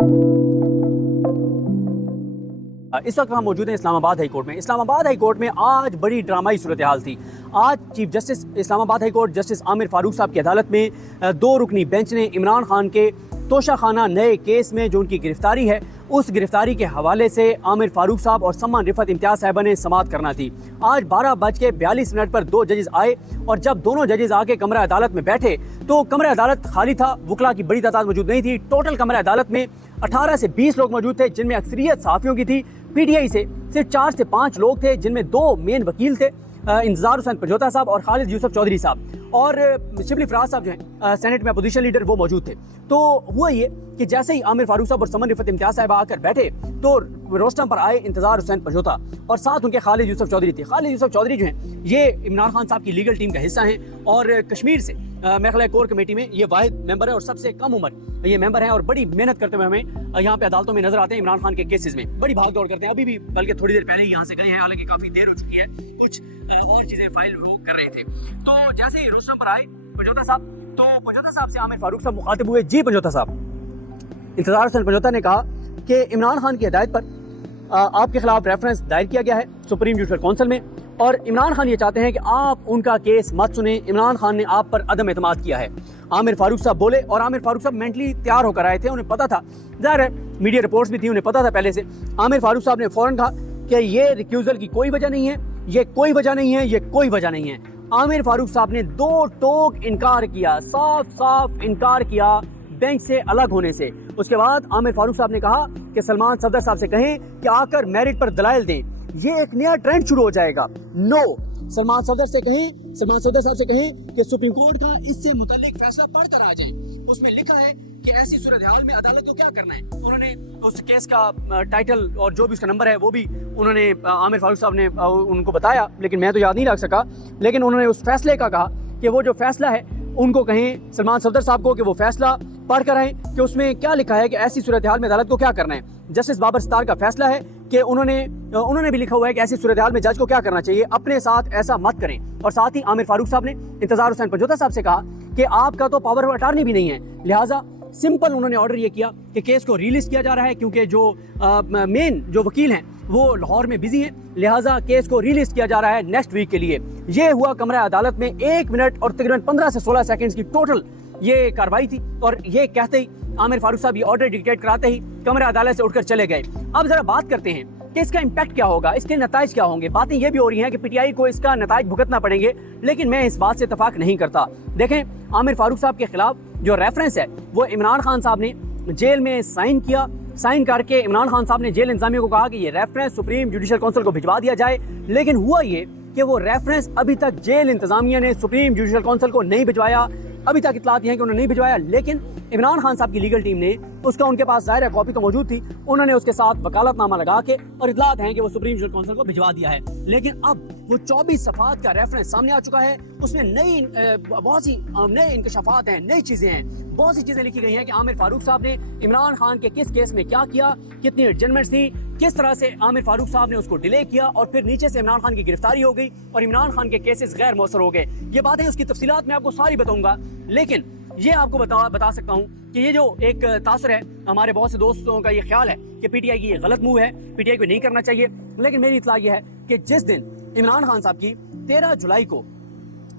इस वक्त हम मौजूद हैं इस्लामाबाद हाई कोर्ट में। इस्लामाबाद हाई कोर्ट में आज बड़ी ड्रामाई सूरत हाल थी। आज chief justice Islamabad high court justice Aamir Farooq साहब की अदालत में 2 रुकनी बेंच ने इमरान खान के तोशाखाना नए केस में जो उनकी गिरफ्तारी है, उस गिरफ्तारी के हवाले से आमिर फारूक साहब और सम्मान रिफत इम्तियाज साहिबा ने समाअत करना थी। आज 12:42 पर 2 जजेस आए और जब दोनों जजेस आके कमरा अदालत में बैठे तो कमरा अदालत खाली था, वकला की बड़ी तादाद मौजूद नहीं थी। टोटल कमरा अदालत में 18 से 20 लोग मौजूद थे, जिनमें अक्सरियत सहाफ़ियों की थी। पीटीआई से सिर्फ 4 से 5 लोग थे, जिनमें 2 मेन वकील थे, इंतजार हुसैन पंजोता साहब और खालिद यूसुफ चौधरी साहब, और शिबली फराज साहब जो हैं सेनेट में अपोजिशन लीडर, वो मौजूद थे। तो हुआ ये कि जैसे ही आमिर फारूक साहब और सम्मान रिफत इम्तियाज साहब आकर बैठे तो रोस्टम पर आए इंतजार हुसैन पंजोता और साथ उनके खालिद यूसुफ चौधरी थे। खालिद यूसुफ चौधरी जो हैं ये इमरान खान साहब की लीगल टीम का हिस्सा हैं और कश्मीर से मेरे ख्याल कोर कमेटी में ये वाहिद मेंबर है और सबसे कम उम्र ये मेंबर हैं और बड़ी मेहनत करते हुए हमें यहाँ पे अदालतों में नजर आते हैं। इमरान खान के केसेस में बड़ी भाग दौड़ करते हैं, अभी भी बल्कि थोड़ी देर पहले ही यहाँ से गए हैं, हालांकि काफी देर हो चुकी है, कुछ और चीजें फाइल वो कर रहे थे। तो जैसे ही रोस्टम पर आए पंजोता साहब, तो पंजोता साहब से आमिर फारूक साहब मुखातिब हुए। जी पंजोता साहब, इंतजार हुसैन पंजोता ने कहा कि इमरान खान की हिदायत पर आपके खिलाफ रेफरेंस दायर किया गया है सुप्रीम जुडिशल काउंसिल में और इमरान खान ये चाहते हैं कि आप उनका केस मत सुने। इमरान खान ने आप पर अदम एतमाद किया है। आमिर फारूक साहब बोले और आमिर फारूक साहब मेंटली तैयार होकर आए थे, उन्हें पता था, ज़ाहिर है मीडिया रिपोर्ट्स भी थी, उन्हें पता था पहले से। आमिर फारूक साहब ने फौरन कहा कि ये रिक्यूजल की कोई वजह नहीं है, ये कोई वजह नहीं है, ये कोई वजह नहीं है। आमिर फारूक साहब ने 2 टोक इनकार किया, साफ साफ इनकार किया बेंच से अलग होने से। उसके बाद आमिर फारूक साहब ने कहा कि सलमान सफदर साहब से कहें कि आकर मेरिट पर दलाइल दें, ये एक नया ट्रेंड शुरू हो जाएगा। नो, सलमान सफदर साहब से कहें कि सुप्रीम कोर्ट का इससे मुताल्लिक फैसला पढ़कर आ जाएं। उसमें लिखा है कि ऐसी सूरत हाल में अदालत को क्या करना है। उन्होंने उस केस का टाइटल और जो भी उसका नंबर है वो भी उन्होंने आमिर फारूक साहब ने उनको बताया, लेकिन मैं तो याद नहीं रख सका। लेकिन उन्होंने उस फैसले का कहा कि वो जो फैसला है उनको कहें सलमान सफदर साहब को कि वो फैसला पढ़ कर आएँ कि उसमें क्या लिखा है कि ऐसी सूरत हाल में अदालत को क्या करना है। जस्टिस बाबर सत्तार का फैसला है कि उन्होंने भी लिखा हुआ है कि ऐसी सूरत हाल में जज को क्या करना चाहिए, अपने साथ ऐसा मत करें। और साथ ही आमिर फारूक साहब ने इंतजार हुसैन पंजोता साहब से कहा कि आपका तो पावर ऑफ अटॉर्नी भी नहीं है, लिहाजा सिंपल उन्होंने ऑर्डर ये किया कि केस को रिलीज किया जा रहा है, क्योंकि जो मेन जो वकील हैं वो लाहौर में बिजी हैं, लिहाजा केस को रिलीज किया जा रहा है नेक्स्ट वीक के लिए। ये हुआ कमरा अदालत में 1 मिनट और तकरीबन 15 से 16 सेकंड्स की टोटल ये कार्रवाई थी। और ये कहते ही आमिर फारूक साहब ये ऑर्डर डिक्टेट कराते ही कमरा अदालत से उठकर चले गए। अब जरा बात करते हैं कि इसका इम्पैक्ट क्या होगा, इसके नताइज क्या होंगे। बातें ये भी हो रही हैं कि पीटीआई को इसका नताइज भुगतना पड़ेंगे, लेकिन मैं इस बात से इत्तेफाक नहीं करता। देखें, आमिर फारूक साहब के खिलाफ जो रेफरेंस है वो इमरान खान साहब ने जेल में साइन किया। साइन करके इमरान खान साहब ने जेल इंतजामिया को कहा कि ये रेफरेंस सुप्रीम जुडिशल काउंसिल को भिजवा दिया जाए, लेकिन हुआ ये कि वो रेफरेंस अभी तक जेल इंतजामिया ने सुप्रीम जुडिशल काउंसिल को नहीं भिजवाया। अभी तक इतलात ये है कि उन्होंने नहीं भिजवाया, लेकिन इमरान खान साहब की लीगल टीम ने उसका, उनके पास ज़ाहिर है कॉपी तो मौजूद थी, उन्होंने उसके साथ वकालतनामा लगा के और इतलात हैं कि वो सुप्रीम जुडिशल काउंसिल को भिजवा दिया है। लेकिन अब वो 24 सफ़ात का रेफरेंस सामने आ चुका है, उसमें बहुत सी नए इंकशाफात हैं, नई चीज़ें हैं, बहुत सी चीज़ें लिखी गई हैं कि आमिर फारूक साहब ने इमरान खान के किस केस में क्या किया, कितनी एडजमेंट्स थी, किस तरह से आमिर फारूक साहब ने उसको डिले किया और फिर नीचे से इमरान खान की गिरफ्तारी हो गई और इमरान खान के केसेस गैर मौसर हो गए। ये बातें, उसकी तफसीलात मैं आपको सारी बताऊंगा, लेकिन ये आपको बता सकता हूँ कि ये जो एक तासर है, हमारे बहुत से दोस्तों का ये ख्याल है कि पीटीआई की ये गलत मूव है, पीटीआई को नहीं करना चाहिए। लेकिन मेरी इतला ये है कि जिस दिन इमरान खान साहब की 13 जुलाई को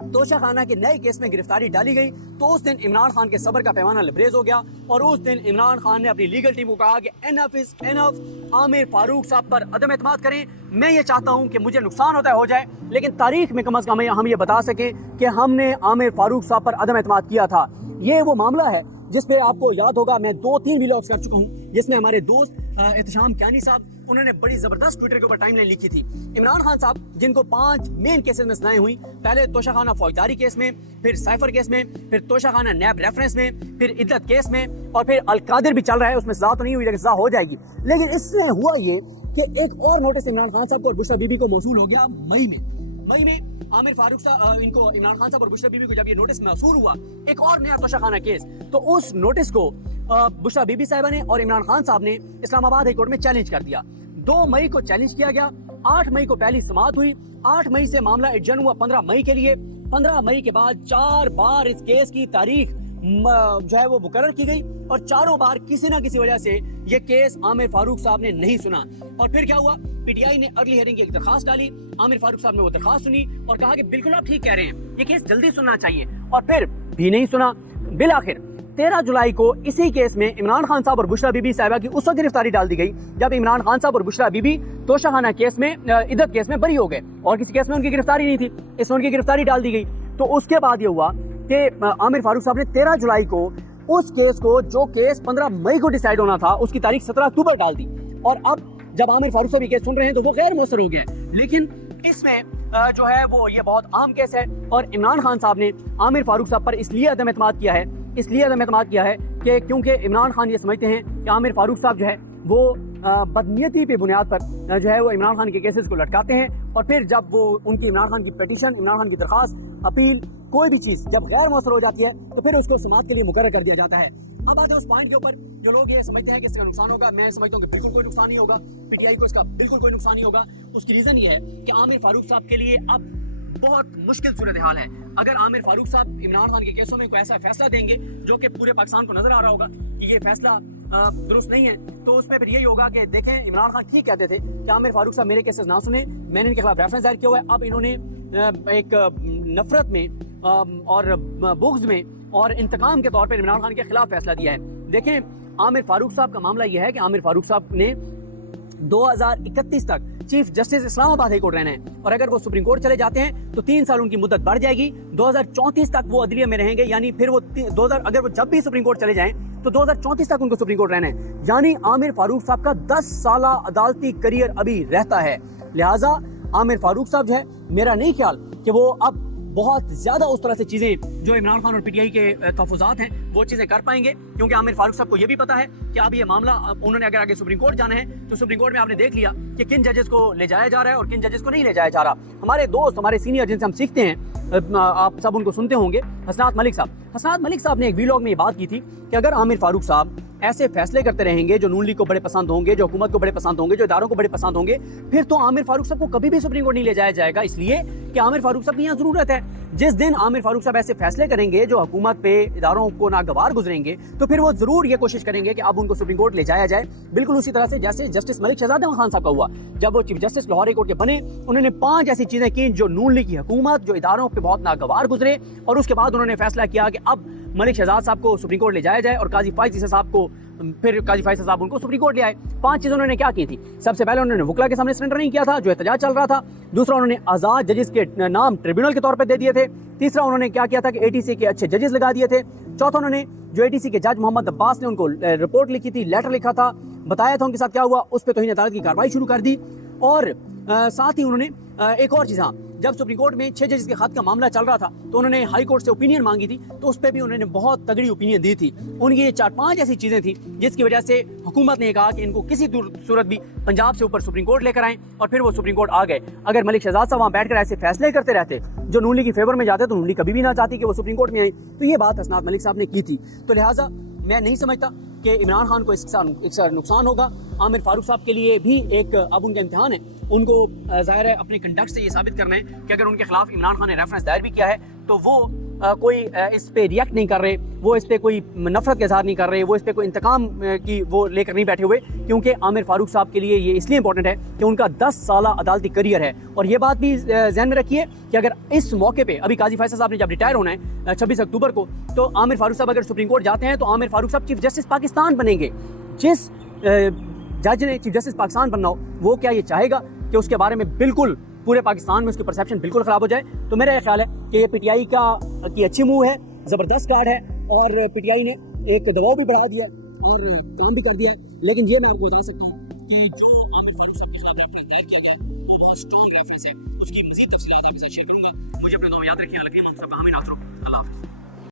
तोशाखाना के नए केस में गिरफ्तारी डाली गई, तो उस दिन इमरान खान के सब्र का पैमाना लबरेज हो गया और उस दिन इमरान खान ने अपनी लीगल टीम को कहा कि enough is enough, Aamir Farooq साहब पर अदम एतमाद करें। मैं ये चाहता हूँ कि मुझे नुकसान होता है हो जाए, लेकिन तारीख में कम अज़ कम हम ये बता सकें कि हमने आमिर फारूक साहब पर अदम एतमाद किया था। ये वो मामला है जिस पे आपको याद होगा मैं 2-3 व्लॉग्स कर चुका हूँ, जिसमें हमारे दोस्त एहतशाम क्यानी साहब, उन्होंने बड़ी जबरदस्त ट्विटर के ऊपर टाइमलाइन लिखी थी। इमरान खान साहब जिनको 5 मेन केसेस में सजाएं हुई, पहले तोशाखाना फौजदारी केस में, फिर साइफर केस में, फिर तोशाखाना नैब रेफरेंस में, फिर इद्दत केस में, और फिर अलकादिर भी चल रहा है, उसमें सजा तो नहीं हुई लेकिन सजा हो जाएगी। लेकिन इसमें हुआ ये कि एक और नोटिस इमरान खान साहब को और बुशरा बीबी को मौसूल हो गया मई में आमिर फारूक साहब इनको इमरान खान साहब और बुशरा बीबी को जब ये नोटिस मौसूल हुआ, एक और नया तोशाखाना केस, तो उस नोटिस को बुशरा बीबी साहिबा ने और इमरान खान साहब ने इस्लामाबाद हाई कोर्ट में चैलेंज कर दिया। 2 मई को चैलेंज किया गया, 8 मई को पहली समाअत हुई, 8 मई से मामला एडजन हुआ 15 मई के लिए। 15 मई के बाद 4 बार इस केस की तारीख جو ہے وہ مقرر کی گئی اور چاروں بار کسی نہ کسی وجہ سے یہ کیس عامر فاروق صاحب نے نہیں سنا. اور پھر کیا ہوا, پی ٹی آئی نے ارلی ہیئرنگ کی ایک درخواست ڈالی, عامر فاروق صاحب نے وہ درخواست سنی اور کہا کہ بالکل آپ ٹھیک کہہ رہے ہیں, یہ کیس جلدی سننا چاہیے, اور پھر بھی نہیں سنا. بالآخر 13 جولائی کو اسی کیس میں عمران خان صاحب اور بشرا بی بی صاحبہ کی اس وقت گرفتاری ڈال دی گئی جب عمران خان صاحب اور بشرا بی بی توشہ خانہ کیس میں عدت کیس میں بری ہو گئے, اور کسی کیس میں ان کی گرفتاری نہیں تھی, اس میں ان کی گرفتاری ڈال دی گئی. تو اس کے بعد یہ ہوا کہ عامر فاروق صاحب نے 13 جولائی کو اس کیس کو, جو کیس 15 مئی کو ڈیسائیڈ ہونا تھا, اس کی تاریخ 17 اکتوبر ڈال دی. اور اب جب عامر فاروق صاحب یہ کیس سن رہے ہیں تو وہ غیر مؤثر ہو گیا ہے. لیکن اس میں جو ہے وہ یہ بہت عام کیس ہے, اور عمران خان صاحب نے عامر فاروق صاحب پر اس لیے عدم اعتماد کیا ہے کہ کیونکہ عمران خان یہ سمجھتے ہیں کہ عامر فاروق صاحب جو ہے وہ بدنیتی پہ بنیاد پر جو ہے وہ عمران خان کے کیسز کو لٹکاتے ہیں, اور پھر جب وہ ان کی عمران خان کی پیٹیشن, عمران خان کی درخواست, اپیل, کوئی بھی چیز جب غیر مؤثر ہو جاتی ہے تو پھر اس کو سماعت کے لیے مقرر کر دیا جاتا ہے. اب آتے ہیں اس پوائنٹ کے اوپر, جو لوگ یہ سمجھتے ہیں کہ اس کا نقصان ہوگا. میں سمجھتا ہوں کہ بالکل کوئی نقصان نہیں ہوگا, پی ٹی آئی کو اس کا بالکل کوئی نقصان نہیں ہوگا. اس کی ریزن یہ ہے کہ عامر فاروق صاحب کے لیے اب بہت مشکل صورتحال ہے. اگر عامر فاروق صاحب عمران خان کے کیسوں میں کوئی ایسا فیصلہ دیں گے جو کہ پورے پاکستان کو نظر آ رہا ہوگا کہ یہ فیصلہ درست نہیں ہے, تو اس میں پھر یہی ہوگا کہ دیکھیں عمران خان ٹھیک کہتے تھے کہ عامر فاروق صاحب میرے کیسز نہ سنیں, میں نے ان کے خلاف ریفرنس دائر کیا ہوا ہے. اب انہوں نے ایک نفرت میں اور بغض میں اور انتقام کے طور پر عمران خان کے خلاف فیصلہ دیا ہے. دیکھیں عامر فاروق صاحب کا معاملہ یہ ہے کہ عامر فاروق صاحب نے 2031 تک چیف جسٹس اسلام آباد ہائی کورٹ رہنا ہے, اور اگر وہ سپریم کورٹ چلے جاتے ہیں تو 3 سال ان کی مدت بڑھ جائے گی. 2034 تک وہ عدلیہ میں رہیں گے, یعنی پھر وہ اگر وہ جب بھی سپریم کورٹ چلے جائیں تو 2034 تک ان کو سپریم کورٹ رہنا ہے. یعنی عامر فاروق صاحب کا 10 سالہ عدالتی کریئر ابھی رہتا ہے. لہٰذا عامر فاروق صاحب جو ہے, میرا نہیں خیال کہ وہ اب بہت زیادہ اس طرح سے چیزیں جو عمران خان اور پی ٹی آئی کے تحفظات ہیں وہ چیزیں کر پائیں گے, کیونکہ عامر فاروق صاحب کو یہ بھی پتا ہے کہ اب یہ معاملہ انہوں نے اگر آگے سپریم کورٹ جانا ہے تو سپریم کورٹ میں آپ نے دیکھ لیا کہ کن ججز کو لے جایا جا رہا ہے اور کن ججز کو نہیں لے جایا جا رہا. ہمارے دوست, ہمارے سینئر جن سے ہم سیکھتے ہیں, آپ سب ان کو سنتے ہوں گے, حسنات ملک صاحب نے ایک ویلاگ میں یہ بات کی تھی کہ اگر عامر فاروق صاحب ایسے فیصلے کرتے رہیں گے جو نون لیگ کو بڑے پسند ہوں گے, جو حکومت کو بڑے پسند ہوں گے, جو اداروں کو بڑے پسند ہوں گے, پھر تو عامر فاروق صاحب کو کبھی بھی سپریم کورٹ نہیں لے جایا جائے گا, اس لیے کہ عامر فاروق صاحب کی یہاں ضرورت ہے. جس دن عامر فاروق صاحب ایسے فیصلے کریں گے جو حکومت پہ, اداروں کو ناگوار گزریں گے, تو پھر وہ ضرور یہ کوشش کریں گے کہ اب ان کو سپریم کورٹ لے جایا جائے. بالکل اسی طرح سے جیسے جسٹس ملک شہزاد احمد خان صاحب کا ہوا, جب وہ chief justice Lahore high court کے بنے, انہوں نے 5 ایسی چیزیں کی جو نون لیگ کی حکومت, جو اداروں پہ بہت ناگوار گزرے, اور اس کے بعد انہوں نے فیصلہ کیا کہ اب ملک شہزاد صاحب کو سپریم کورٹ لے جایا جائے, اور قاضی فائز عیسی صاحب کو, پھر قاضی فائز صاحب ان کو سپریم کورٹ لے آئے. 5 چیزیں انہوں نے کیا کی تھی. سب سے پہلے انہوں نے وکلا کے سامنے سرنڈر نہیں کیا تھا جو احتجاج چل رہا تھا. دوسرا انہوں نے آزاد ججز کے نام ٹریبیونل کے طور پہ دے دیے تھے. تیسرا انہوں نے کیا کیا تھا کہ اے ٹی سی کے اچھے ججز لگا دیے تھے. چوتھا انہوں نے جو اے ٹی سی کے جج محمد عباس نے ان کو رپورٹ لکھی تھی, لیٹر لکھا تھا, بتایا تھا ان کے ساتھ کیا ہوا, اس پہ توہین عدالت کی کارروائی شروع کر دی. اور ساتھ ہی انہوں نے ایک اور چیز, ہاں, جب سپریم کورٹ میں 6 ججز کے خط کا معاملہ چل رہا تھا تو انہوں نے ہائی کورٹ سے اوپینین مانگی تھی, تو اس پہ بھی انہوں نے بہت تگڑی اوپینین دی تھی. ان کی یہ 4-5 ایسی چیزیں تھیں جس کی وجہ سے حکومت نے کہا کہ ان کو کسی صورت بھی پنجاب سے اوپر سپریم کورٹ لے کر آئیں, اور پھر وہ سپریم کورٹ آ گئے. اگر ملک شہزاد صاحب وہاں بیٹھ کر ایسے فیصلے کرتے رہتے جو نون لیگ کی فیور میں جاتے تو نون لیگ کبھی بھی نہ چاہتی کہ وہ سپریم کورٹ میں آئیں. تو یہ بات حسنات ملک صاحب نے کی تھی. تو لہٰذا میں نہیں سمجھتا کہ عمران خان کو اس کا نقصان ہوگا. عامر فاروق صاحب کے لیے بھی ایک اب ان کا امتحان ہے. ان کو ظاہر ہے اپنے کنڈکٹ سے یہ ثابت کرنا ہے کہ اگر ان کے خلاف عمران خان نے ریفرنس دائر بھی کیا ہے تو وہ کوئی اس پہ ریئیکٹ نہیں کر رہے, وہ اس پہ کوئی نفرت کا اظہار نہیں کر رہے, وہ اس پہ کوئی انتقام کی وہ لے کر نہیں بیٹھے ہوئے, کیونکہ عامر فاروق صاحب کے لیے یہ اس لیے امپورٹنٹ ہے کہ ان کا 10 سالہ عدالتی کریئر ہے. اور یہ بات بھی ذہن میں رکھیے کہ اگر اس موقع پہ ابھی قاضی فیصل صاحب نے جب ریٹائر ہونا ہے 26 اکتوبر کو, تو عامر فاروق صاحب اگر سپریم کورٹ جاتے ہیں تو عامر فاروق صاحب چیف جسٹس پاکستان بنیں گے. جس جج نے چیف جسٹس پاکستان بننا ہو وہ کیا یہ چاہے گا کہ اس کے بارے میں بالکل پورے پاکستان میں اس کی پرسیپشن بالکل خراب ہو جائے؟ تو میرا یہ خیال ہے کہ یہ پی ٹی آئی کی اچھی موو ہے, زبردست کارڈ ہے, اور پی ٹی آئی نے ایک دباؤ بھی بڑھا دیا اور کام بھی کر دیا. لیکن یہ میں آپ کو بتا سکتا ہوں کہ جو عامر فاروق صاحب کے خلاف ریفرنس دائر کیا گیا وہ بہت اسٹرانگ ریفرنس ہے. اس کی مزید تفصیلات آپ کے ساتھ شیئر کروں گا. مجھے اپنے دعا میں یاد رکھیے. اللہ حافظ. اللہ حافظ.